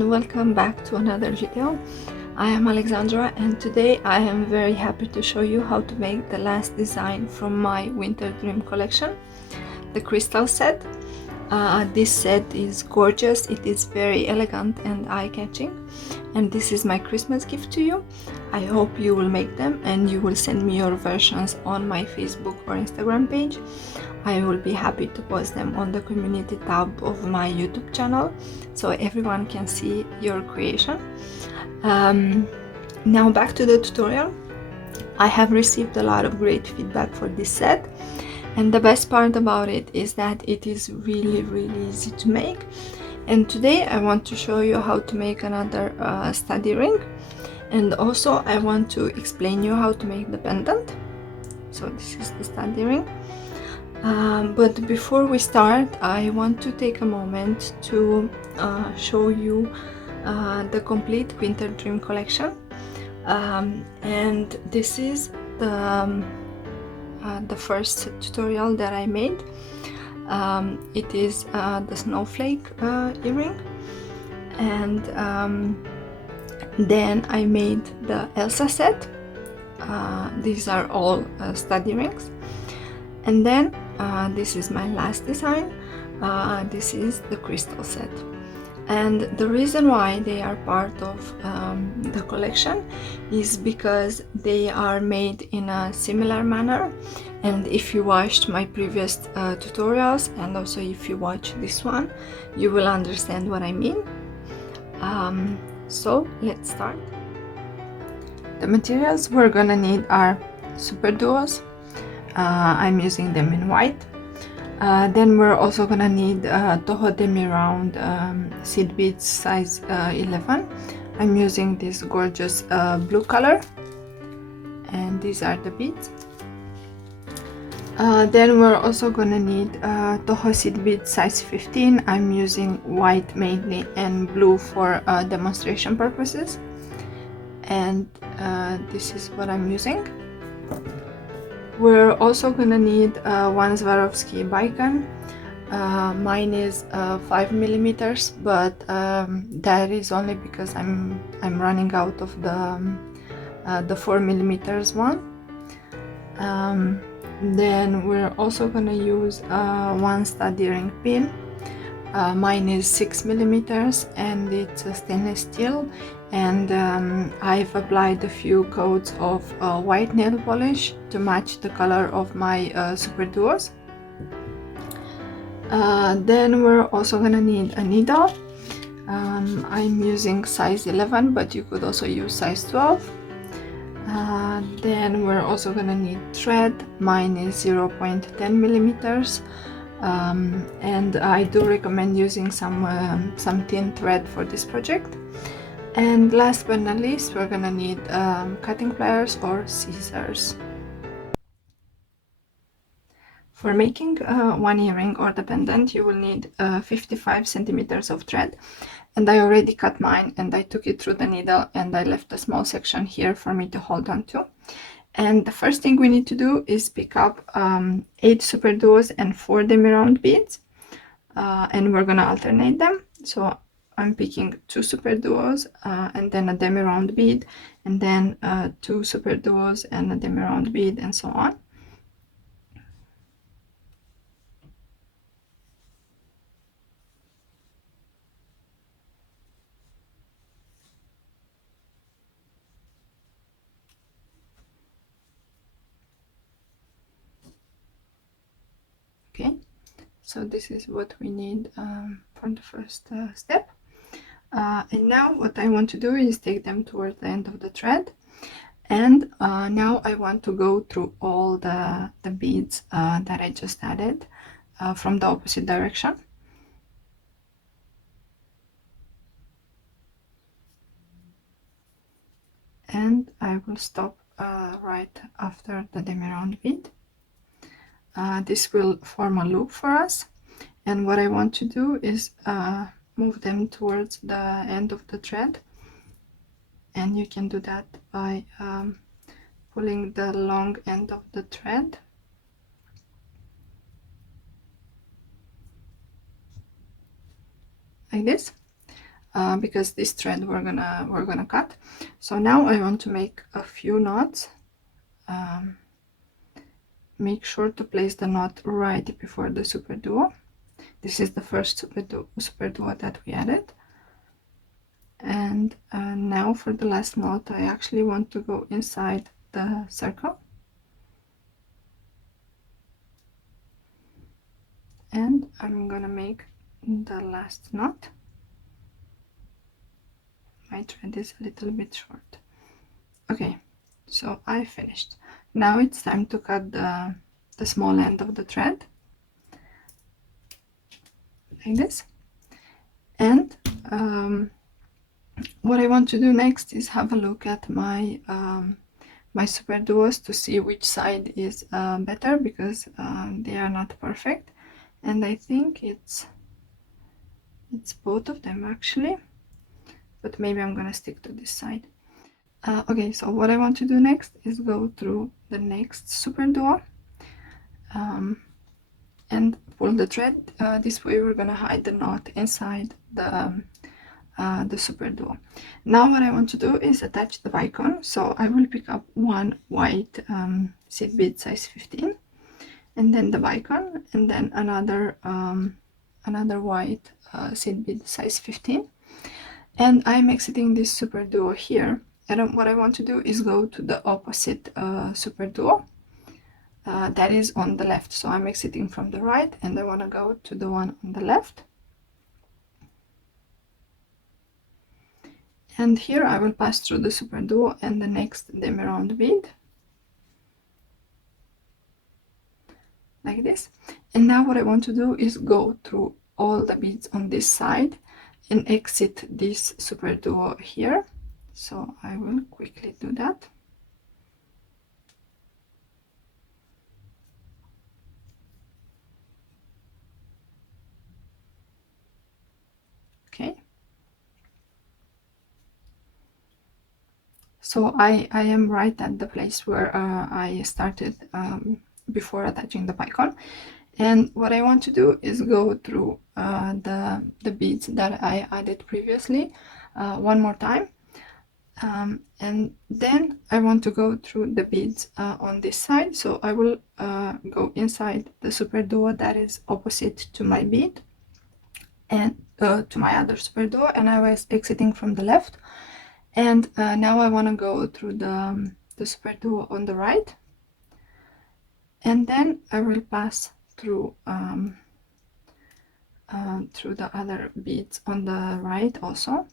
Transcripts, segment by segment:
and welcome back to another video. I am Alexandra and today I am very happy to show you how to make the last design from my winter dream collection, the Krystal set. This set is gorgeous, it is very elegant and eye-catching, and this is my Christmas gift to you. I hope you will make them and you will send me your versions on my Facebook or Instagram page. I will be happy to post them on the community tab of my YouTube channel so everyone can see your creation. Now back to the tutorial. I have received a lot of great feedback for this set, and the best part about it is that it is really easy to make. And today I want to show you how to make another study ring, and also I want to explain you how to make the pendant. So this is the study ring. But before we start, I want to take a moment to show you the complete winter dream collection, and this is the first tutorial that I made. It is the snowflake earring, and then I made the Elsa set. These are all study rings, and then this is my last design. This is the Krystal set, and the reason why they are part of the collection is because they are made in a similar manner. And if you watched my previous tutorials, and also if you watch this one, you will understand what I mean. So let's start. The materials we're gonna need are Superduos. I'm using them in white. Then we're also gonna need Toho demi round seed beads size 11. I'm using this gorgeous blue color, and these are the beads. Then we're also gonna need Toho seed beads size 15. I'm using white mainly and blue for demonstration purposes, and this is what I'm using. We're also gonna need one Swarovski bicone. Mine is 5mm, but that is only because I'm running out of the 4mm one. Then we're also gonna use one study ring pin. Mine is 6mm and it's a stainless steel, and I've applied a few coats of white nail polish to match the color of my Superduos. Then we're also gonna need a needle. I'm using size 11, but you could also use size 12. Then we're also gonna need thread. Mine is 0.10mm. And I do recommend using some thin thread for this project. And last but not least, we're gonna need cutting pliers or scissors. For making one earring or the pendant, you will need 55 centimeters of thread, and I already cut mine and I took it through the needle, and I left a small section here for me to hold on to. And the first thing we need to do is pick up 8 Superduos and 4 demi-round beads, and we're gonna alternate them. So I'm picking 2 Superduos and then a demi-round bead, and then 2 Superduos and a demi-round bead, and so on. Okay, so this is what we need for the first step. And now what I want to do is take them towards the end of the thread, and now I want to go through all the beads that I just added from the opposite direction. And I will stop right after the demi-round bead. This will form a loop for us, and what I want to do is move them towards the end of the thread, and you can do that by pulling the long end of the thread like this. because this thread we're gonna cut. So now I want to make a few knots. Make sure to place the knot right before the Superduo. This is the first Superduo that we added. And now for the last knot, I actually want to go inside the circle. And I'm gonna make the last knot. My thread is a little bit short. Okay, so I finished. Now it's time to cut the small end of the thread, like this. And what I want to do next is have a look at my my Superduos to see which side is better, because they are not perfect, and I think it's both of them actually, but maybe I'm gonna stick to this side. Okay, so what I want to do next is go through the next Superduo and pull the thread. This way we're gonna hide the knot inside the Superduo. Now what I want to do is attach the bicone. So I will pick up one white seed bead size 15, and then the bicone, and then another white seed bead size 15, and I'm exiting this Superduo here. And what I want to do is go to the opposite Superduo that is on the left. So I'm exiting from the right, and I want to go to the one on the left. And here I will pass through the Superduo and the next demi round bead, like this. And now what I want to do is go through all the beads on this side and exit this Superduo here. So I will quickly do that. Okay. So I am right at the place where I started before attaching the bicone. And what I want to do is go through the beads that I added previously one more time. And then I want to go through the beads on this side. So I will go inside the Superduo that is opposite to my bead and to my other Superduo, and I was exiting from the left. And now I want to go through the Superduo on the right, and then I will pass through the other beads on the right also.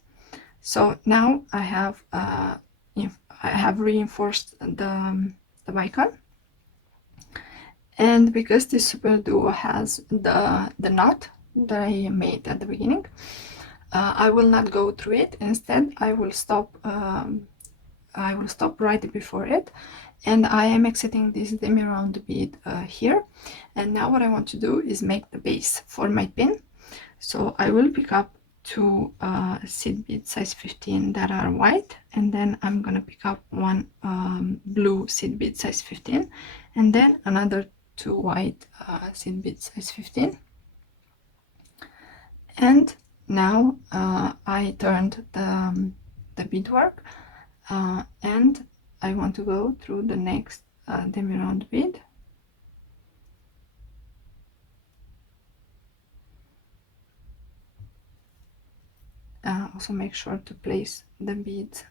So now I have reinforced the bicone, and because this Superduo has the knot that I made at the beginning, I will not go through it. Instead, I will stop right before it, and I am exiting this demi round bead here. And now what I want to do is make the base for my pin. So I will pick up two seed bead size 15 that are white, and then I'm gonna pick up one blue seed bead size 15, and then another two white seed bead size 15. And now I turned the beadwork, and I want to go through the next demi round bead. Also make sure to place the beads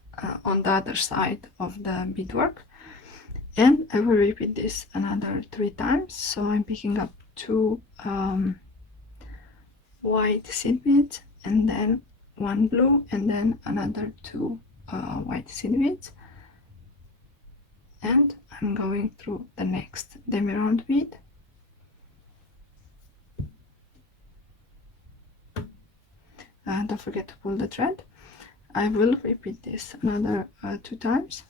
on the other side of the beadwork, and I will repeat this another 3 times. So I'm picking up two white seed beads, and then one blue, and then another two white seed beads, and I'm going through the next demi round bead. Don't forget to pull the thread. I will repeat this another 2 times.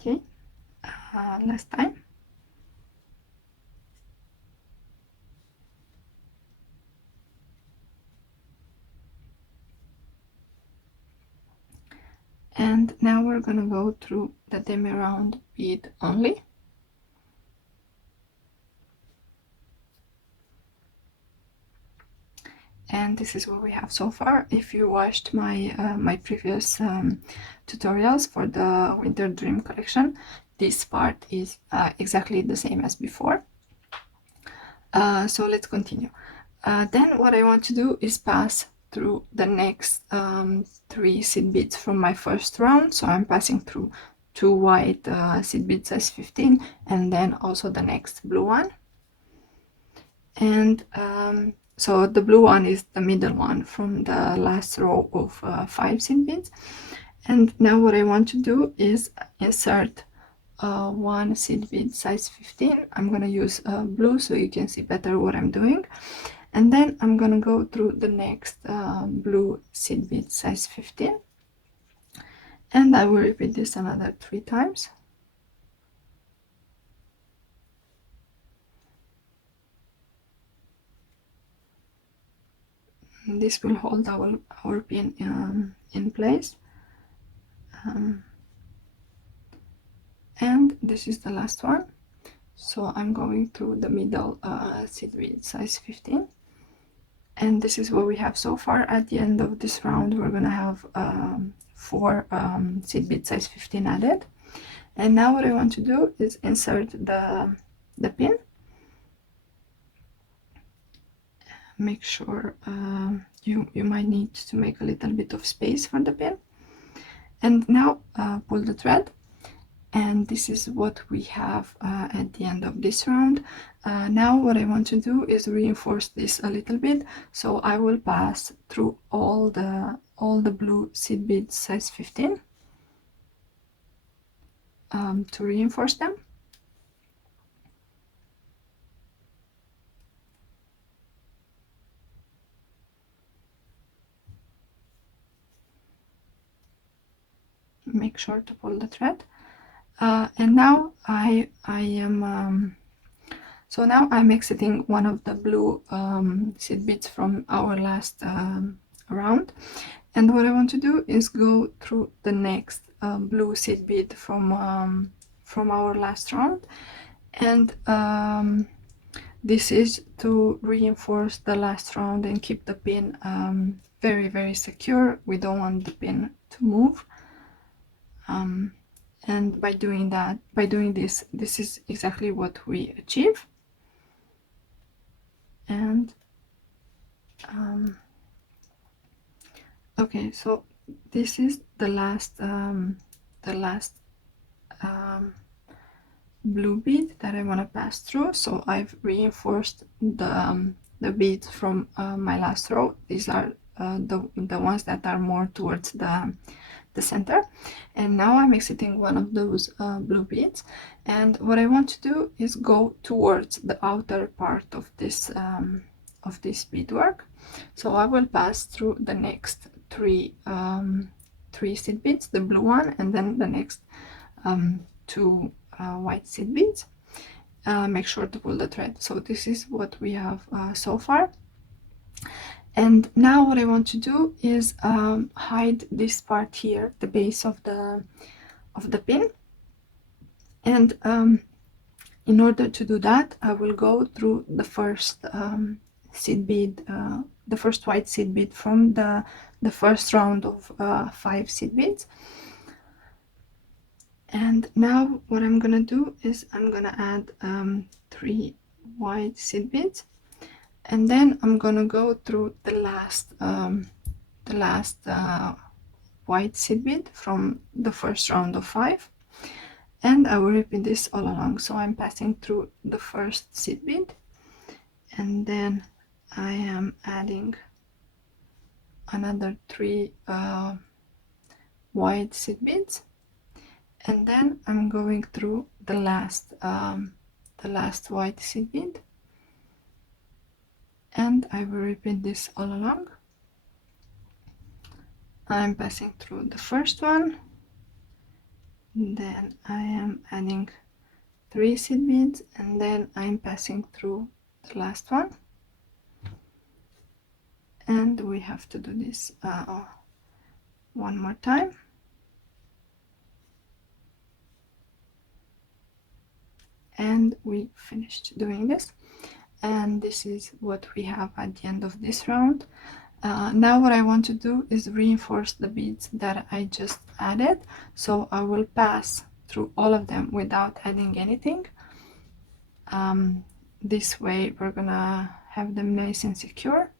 Okay, last time. And now we're gonna go through the demi round bead only. And this is what we have so far. If you watched my my previous tutorials for the winter dream collection, this part is exactly the same as before. So let's continue. Then what I want to do is pass through the next 3 seed beads from my first round. So I'm passing through 2 white seed beads size 15, and then also the next blue one. And so the blue one is the middle one from the last row of 5 seed beads. And now what I want to do is insert 1 seed bead size 15. I'm gonna use blue so you can see better what I'm doing. And then I'm gonna go through the next blue seed bead size 15. And I will repeat this another 3 times. This will hold our pin in place. And this is the last one. So I'm going through the middle seed bead size 15. And this is what we have so far. At the end of this round, we're gonna have 4 seed bead size 15 added. And now what I want to do is insert the pin. Make sure you might need to make a little bit of space for the pin. And now pull the thread. And this is what we have at the end of this round. Now what I want to do is reinforce this a little bit, so I will pass through all the blue seed beads size 15 to reinforce them. Make sure to pull the thread. And now I am so now I'm exiting one of the blue seed beads from our last round, and what I want to do is go through the next blue seed bead from our last round, and this is to reinforce the last round and keep the pin very secure. We don't want the pin to move. And by doing this, this is exactly what we achieve. And okay, so this is the last blue bead that I want to pass through. So I've reinforced the beads from my last row. These are the ones that are more towards the center, and now I'm exiting one of those blue beads, and what I want to do is go towards the outer part of this beadwork. So I will pass through the next 3 seed beads, the blue one, and then the next 2 white seed beads. Make sure to pull the thread. So this is what we have so far. And now what I want to do is hide this part here, the base of the pin. And in order to do that, I will go through the first seed bead, the first white seed bead from the first round of 5 seed beads. And now what I'm gonna do is I'm gonna add 3 white seed beads. And then I'm gonna go through the last white seed bead from the first round of 5, and I will repeat this all along. So I'm passing through the first seed bead, and then I am adding another 3 white seed beads, and then I'm going through the last white seed bead, and I will repeat this all along. I'm passing through the first one, then I am adding 3 seed beads, and then I'm passing through the last one, and we have to do this one more time. and we finished doing this, and this is what we have at the end of this round. Now what I want to do is reinforce the beads that I just added, so I will pass through all of them without adding anything. This way we're gonna have them nice and secure.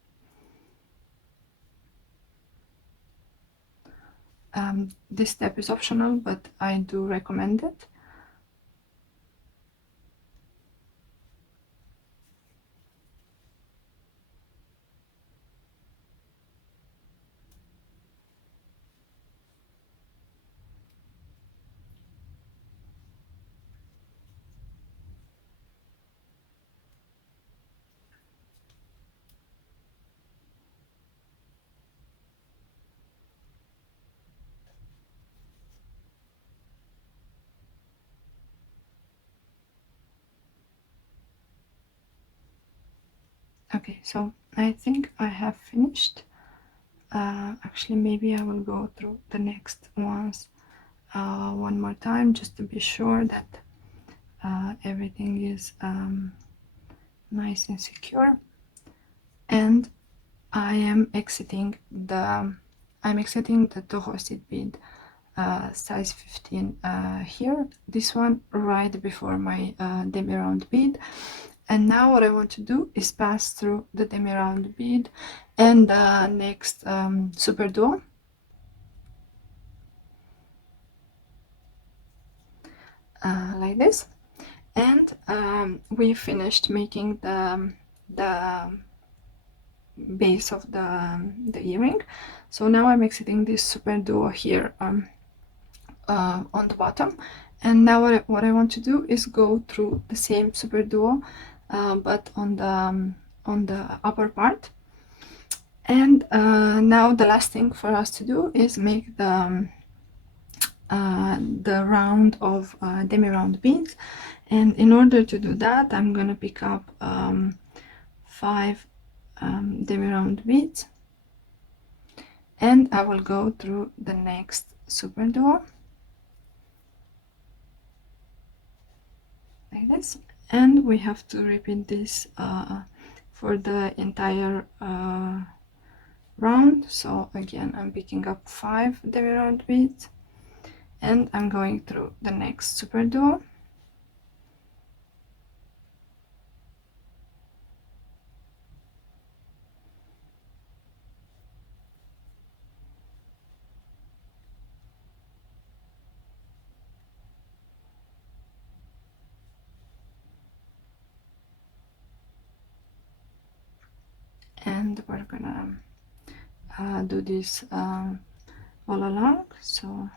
This step is optional, but I do recommend it. Okay, so I think I have finished. Actually, maybe I will go through the next ones one more time just to be sure that everything is nice and secure. And I am exiting the Toho seed bead size 15 here, this one right before my demi round bead. And now what I want to do is pass through the demi round bead and the next Superduo. Like this, and we finished making the base of the earring. So now I'm exiting this Superduo here on the bottom, and now what I want to do is go through the same Superduo but on the upper part. And now the last thing for us to do is make the round of demi round beads, and in order to do that I'm gonna pick up 5 demi round beads, and I will go through the next Superduo like this, and we have to repeat this for the entire round. So again, I'm picking up 5 demi round beads, and I'm going through the next Superduo. And we're gonna do this all along. So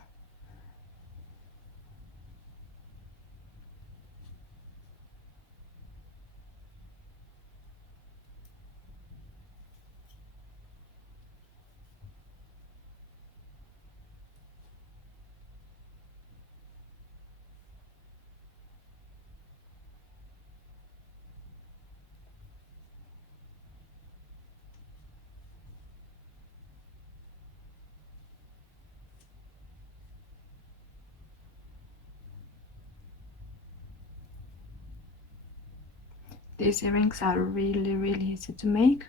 these earrings are really easy to make,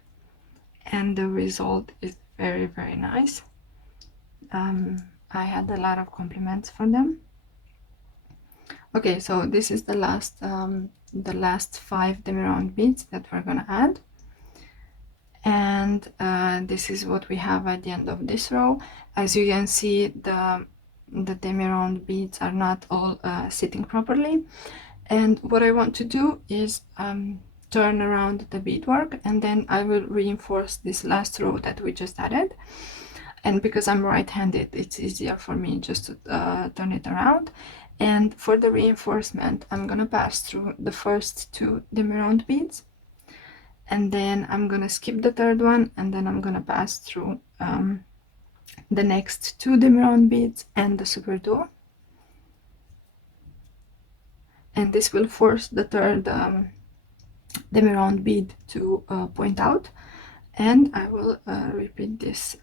and the result is very nice. I had a lot of compliments for them. Okay, so this is the last 5 demi round beads that we're gonna add, and this is what we have at the end of this row. As you can see, the demi round beads are not all sitting properly, and what I want to do is turn around the beadwork, and then I will reinforce this last row that we just added. And because I'm right-handed, it's easier for me just to turn it around. And for the reinforcement, I'm gonna pass through the first 2 demi round beads, and then I'm gonna skip the third one, and then I'm gonna pass through the next 2 demi round beads and the Superduo. And this will force the third demi round bead to point out, and I will repeat this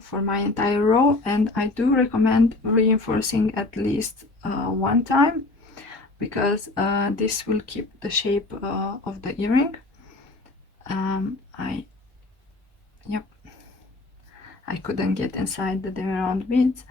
for my entire row. And I do recommend reinforcing at least one time, because this will keep the shape of the earring. Yep, I couldn't get inside the demi round beads.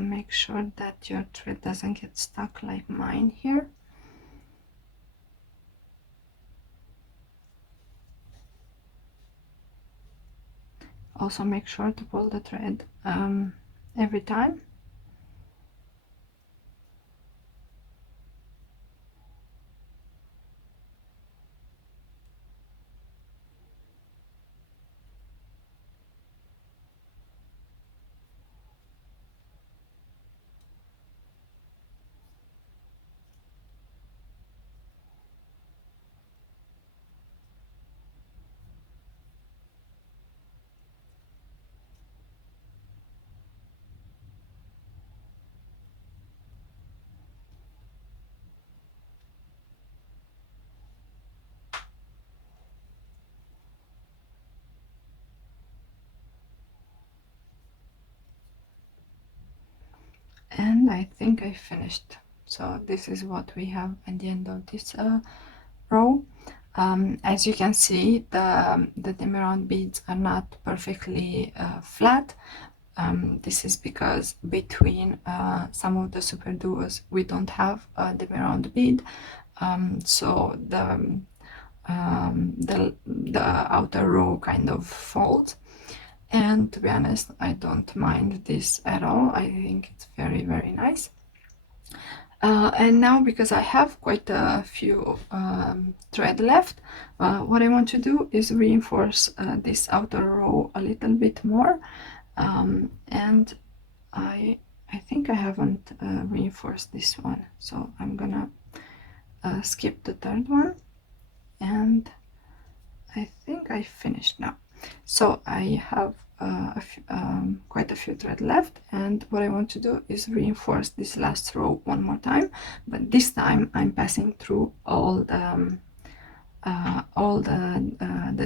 Make sure that your thread doesn't get stuck like mine here. Also make sure to pull the thread every time. And I think I finished. So this is what we have at the end of this row. As you can see, the demi round beads are not perfectly flat. This is because between some of the Superduos we don't have a demi round bead, so the outer row kind of folds. And to be honest, I don't mind this at all. I think it's very, very nice. And now, because I have quite a few thread left, what I want to do is reinforce this outer row a little bit more. And I think I haven't reinforced this one, so I'm gonna skip the third one, and I think I finished now. So I have quite a few thread left, and what I want to do is reinforce this last row one more time, but this time I'm passing through all the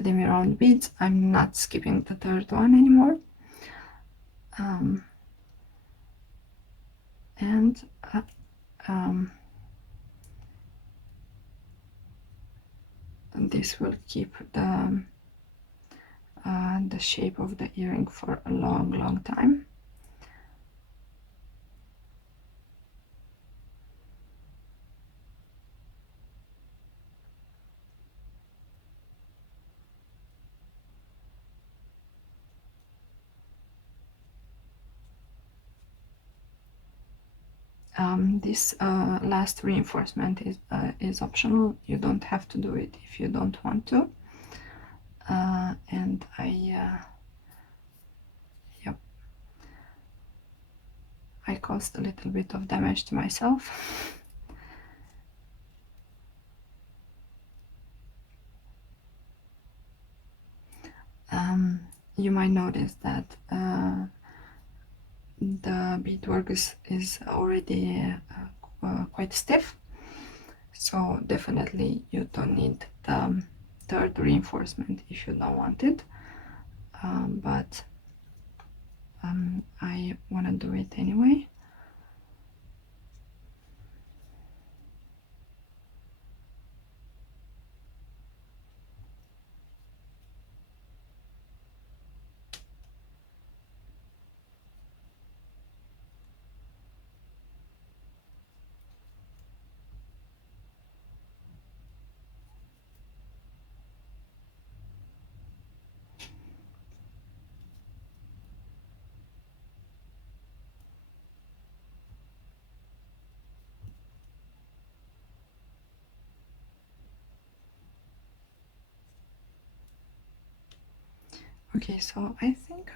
demi round beads. I'm not skipping the third one anymore. And this will keep the shape of the earring for a long, long time. This last reinforcement is optional. You don't have to do it if you don't want to. And yep, I caused a little bit of damage to myself. You might notice that the beadwork is already quite stiff, so definitely you don't need the third reinforcement if you don't want it, but I want to do it anyway. Okay, so I think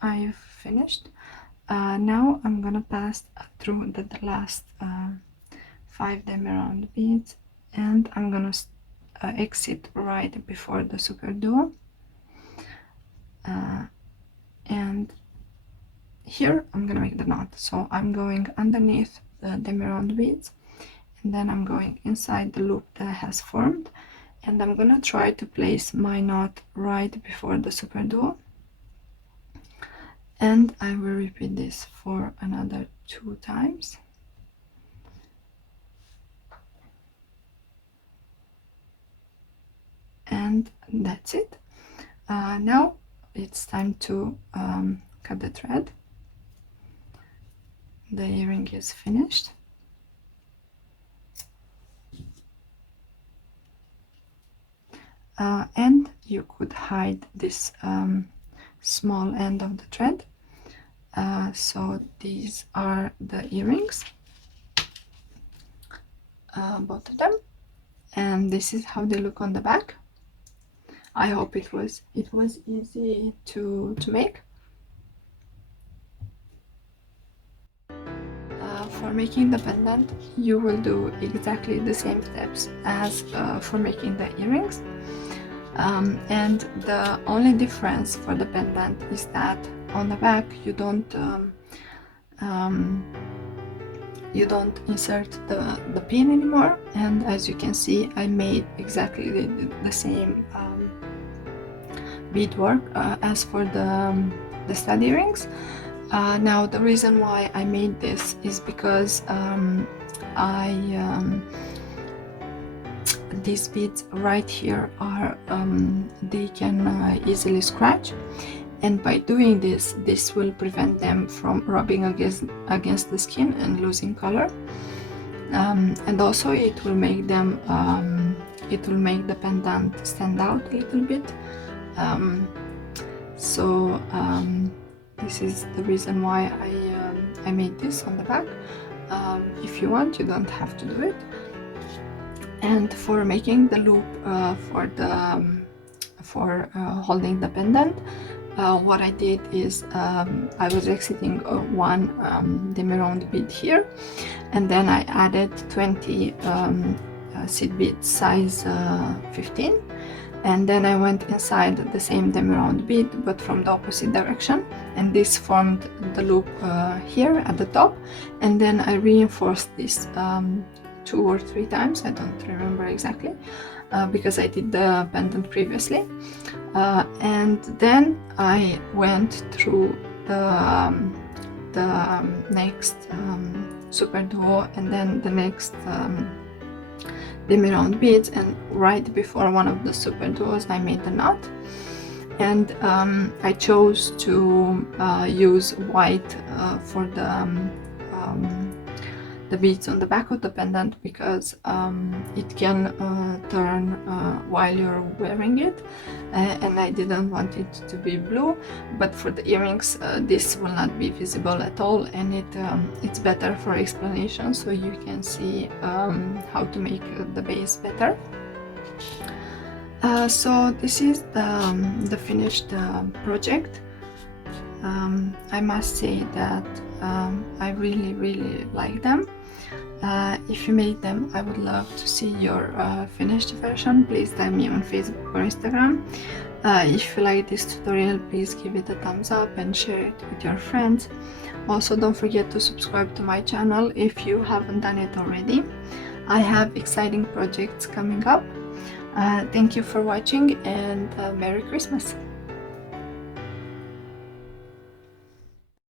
I've finished. Now I'm gonna pass through the last 5 demi round beads, and I'm gonna exit right before the Superduo, and here I'm gonna make the knot. So I'm going underneath the demi-round beads, and then I'm going inside the loop that has formed, and I'm gonna try to place my knot right before the Superduo, and I will repeat this for another 2 times. And that's it. Now it's time to cut the thread. The earring is finished. And you could hide this small end of the thread. So these are the earrings, both of them, and this is how they look on the back. I hope it was easy to make. For making the pendant, you will do exactly the same steps as for making the earrings, and the only difference for the pendant is that on the back you don't insert the pin anymore, and as you can see I made exactly the same beadwork as for the stud earrings. Now the reason why I made this is because these beads right here are they can easily scratch, and by doing this will prevent them from rubbing against the skin and losing color, and also it will make them the pendant stand out a little bit. This is the reason why I made this on the back. If you want, you don't have to do it. And for making the loop for holding the pendant, what I did is I was exiting one demi-round bead here, and then I added 20 seed beads size 15, and then I went inside the same demi-round bead but from the opposite direction, and this formed the loop here at the top, and then I reinforced this 2 or 3 times, I don't remember exactly, because I did the pendant previously, and then I went through the next Superduo and then the next demi-round beads, and right before one of the Superduos I made the knot, and I chose to use white for the beads on the back of the pendant because it can turn while you're wearing it, and I didn't want it to be blue, but for the earrings this will not be visible at all, and it's better for explanation so you can see how to make the base better. So this is the finished project. I must say that I really like them. If you made them, I would love to see your finished version. Please tag me on Facebook or Instagram. If you like this tutorial, please give it a thumbs up and share it with your friends. Also, don't forget to subscribe to my channel if you haven't done it already. I have exciting projects coming up. Thank you for watching, and Merry Christmas!